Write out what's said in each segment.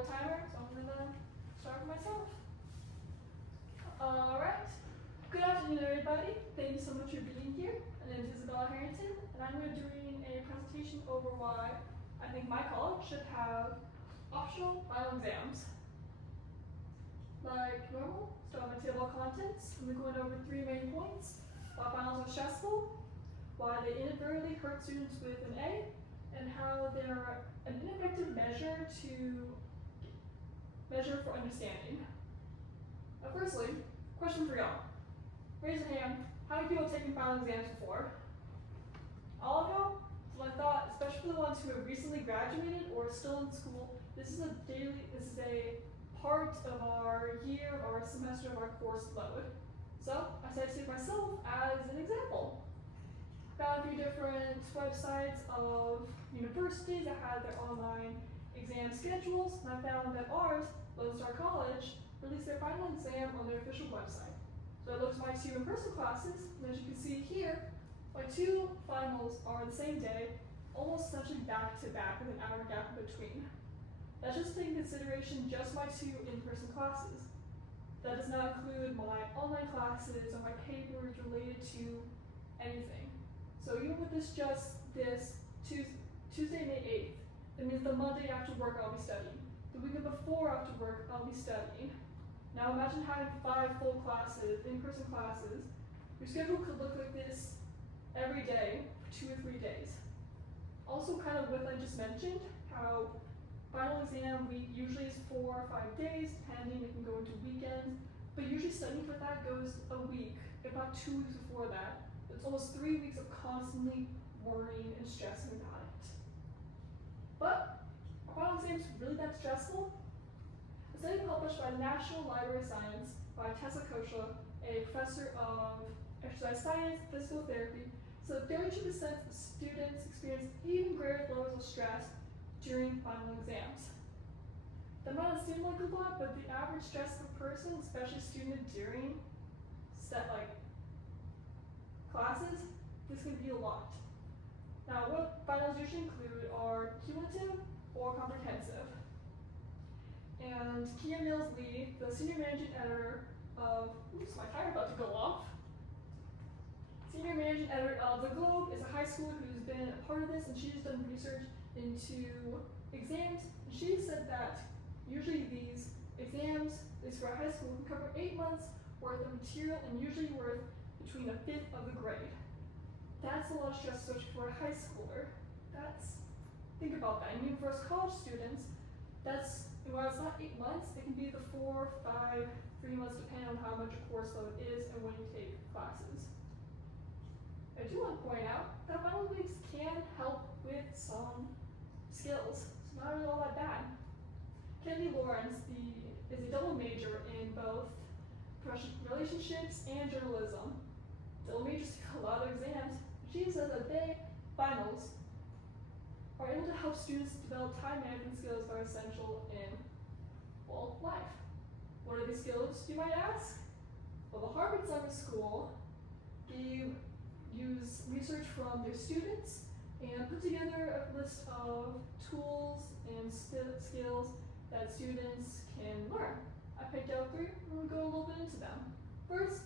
little timer, so I'm gonna start myself. Alright. Good afternoon, everybody. Thank you so much for being here. My name is Isabella Harrington, and I'm going to be doing a presentation over why I think my college should have optional final exams. Like normal, start my table of contents. I'm going over 3 main points: why finals are stressful, why they inadvertently hurt students with an A, and how they're an ineffective measure for understanding. Firstly, question for y'all. Raise your hand. How many people have taken final exams before? All of y'all? So I thought, especially the ones who have recently graduated or are still in school, this is a part of our year or semester of our course load. So I decided to take myself as an example. Found a few different websites of universities that had their online exam schedules, and I found that ours, Lone Star College, released their final exam on their official website. So I looked at my 2 in-person classes, and as you can see here, my 2 finals are the same day, almost essentially back to back with an hour gap in between. That's just taking into consideration just my 2 in-person classes. That does not include my online classes or my papers related to anything. So even with this Tuesday, May 8th, that means the Monday after work I'll be studying. The weekend before after work I'll be studying. Now imagine having 5 full classes, in-person classes. Your schedule could look like this every day for 2 or 3 days. Also kind of what I just mentioned, how final exam week usually is 4 or 5 days, depending, it can go into weekends, but usually studying for that goes a week, if not 2 weeks before that. It's almost 3 weeks of constantly worrying and stressing about it. But are final exams really that stressful? A study published by the National Library of Science by Tessa Kosha, a professor of exercise science and physical therapy, said that 32% of students experience even greater levels of stress during final exams. That might not seem like a lot, but the average stress of a person, especially a student during classes, this can be a lot. Now, what finals usually include are cumulative or comprehensive. And Kia Mills Lee, the senior managing editor of, oops, my timer about to go off. Senior managing editor of The Globe is a high schooler who's been a part of this, and she's done research into exams. And she said that usually these exams, at least for a high school, can cover 8 months worth of material and usually worth between 1/5 of the grade. That's a lot of stress, especially for a high schooler. Think about that. And even for us college students, while it's not 8 months, it can be the 4, 5, 3 months, depending on how much a course load is and when you take classes. I do want to point out that final weeks can help with some skills. It's not really all that bad. Kennedy Lawrence is a double major in both relationships and journalism. Double majors take a lot of exams. She says that finals, are able to help students develop time management skills that are essential in, life. What are these skills, you might ask? Well, the Harvard Summer School use research from their students and put together a list of tools and skills that students can learn. I picked out 3, and we'll go a little bit into them. First,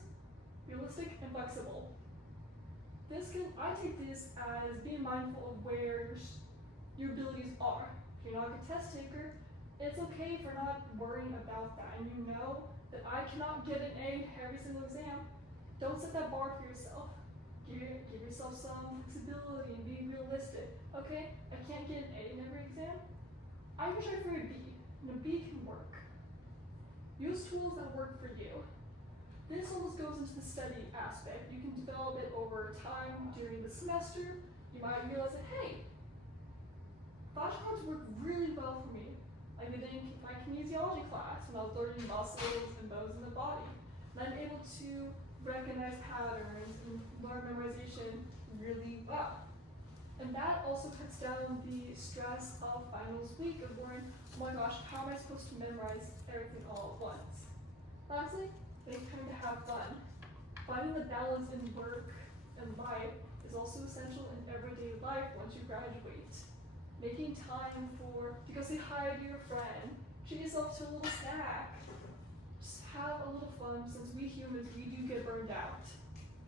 realistic and flexible. I take this as being mindful of where your abilities are. If you're not a good test taker, it's okay for not worrying about that, and you know that I cannot get an A every single exam. Don't set that bar for yourself. Give yourself some flexibility and be realistic. Okay, I can't get an A in every exam. I can try for a B, and a B can work. Use tools that work for you. This almost goes into the study aspect. You can develop it over time during the semester. You might realize that, hey, flashcards work really well for me. Like they did in my kinesiology class when I was learning muscles and bones in the body. And I'm able to recognize patterns and learn memorization really well. And that also cuts down the stress of finals week of worrying, oh my gosh, how am I supposed to memorize everything all at once? Lastly, make time to have fun. Finding the balance in work and life is also essential in everyday life once you graduate. Making time to go say hi to your friend, treat yourself to a little snack. Just have a little fun, since we humans, we do get burned out.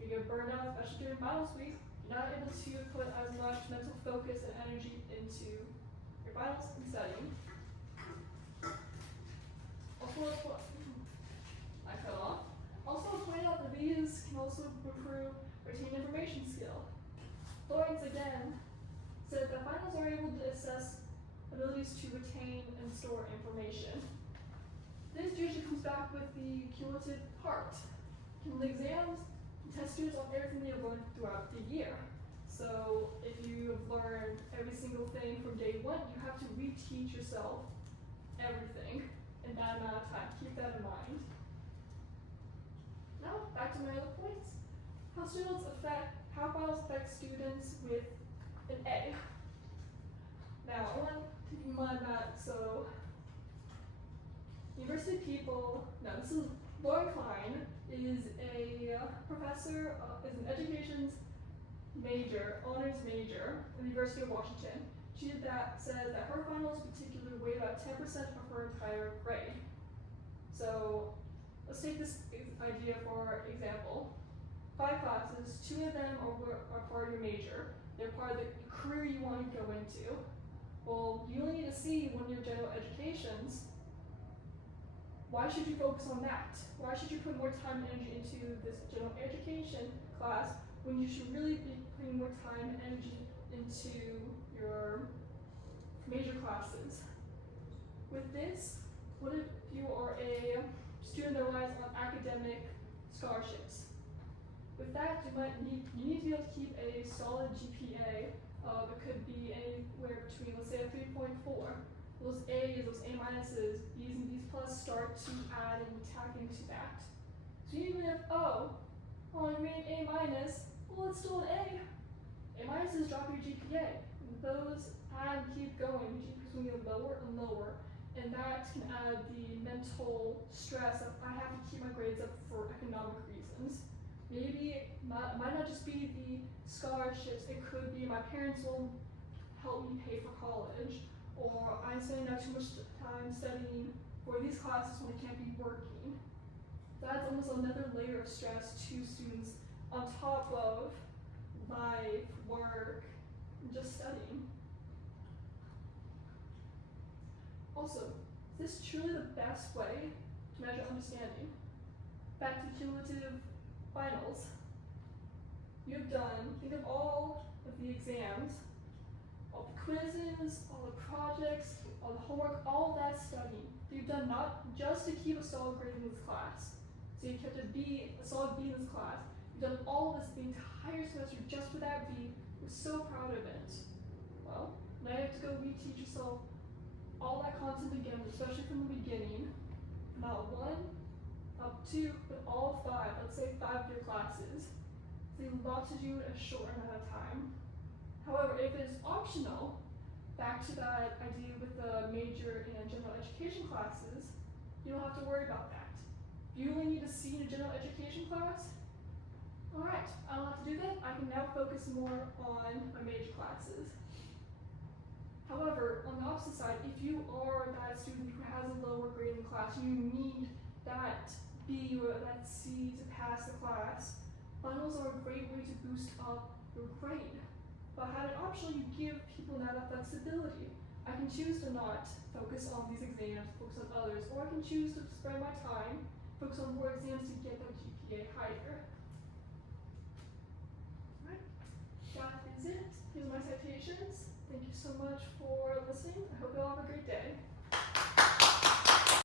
We get burned out, especially during finals week. You're not able to put as much mental focus and energy into your finals and studying. I cut off. Also point out that these can also improve retain information skill. Lawrence again said that finals are able to assess abilities to retain and store information. This usually comes back with the cumulative part. Cumulative exams test students on everything they have learned throughout the year. So if you have learned every single thing from day one, you have to reteach yourself everything in that amount of time. Keep that in mind. Now, back to my other points. How finals affect students with an A. Now, I want to keep in mind that, so, university people, now this is Lauren Klein, is a professor, is an education major, honors major at the University of Washington. She said that her finals in particular weighed about 10% of her entire grade. So let's take this idea for example. 5 classes, 2 of them are part of your major. They're part of the career you want to go into. Well, you only need to see one of your general educations. Why should you focus on that? Why should you put more time and energy into this general education class when you should really be putting more time and energy into your major classes? With this, what if you are a student that relies on academic scholarships? With that, you need to be able to keep a solid GPA of, it could be anywhere between, let's say, a 3.4. Those A's, those A minuses, B's and B's plus start to add and tack into that. So even if, you made an A minus, well, it's still an A. A minuses drop your GPA. Those add and keep going. Your GPA is going to get lower and lower. And that can add the mental stress of, I have to keep my grades up for economic reasons. Maybe it might not just be the scholarships, it could be my parents will help me pay for college, or I'm spending out too much time studying for these classes when I can't be working. That's almost another layer of stress to students on top of life, work, and just studying. Also, is this truly the best way to measure understanding? Back to cumulative finals. You've done, think of all of the exams, all the quizzes, all the projects, all the homework, all that studying. You've done not just to keep a solid grade in this class. So you kept a solid B in this class. You've done all of this the entire semester just for that B. You're so proud of it. Well, now you have to go reteach yourself all that content again, especially from the beginning. Not 1, up 2, but all 5, let's say 5 of your classes. So you have a lot to do in a short amount of time. However, if it is optional, back to that idea with the major in general education classes, you don't have to worry about that. If you only need a C in a general education class, alright, I don't have to do that. I can now focus more on my major classes. However, on the opposite side, if you are that student who has a lower grade in class, you need that B or that C to pass the class, finals are a great way to boost up your grade. But having optional, you give people now that flexibility. I can choose to not focus on these exams, focus on others, or I can choose to spread my time, focus on more exams to get that GPA higher. Alright, that is it. Here's my citations. Thank you so much for listening. I hope you all have a great day.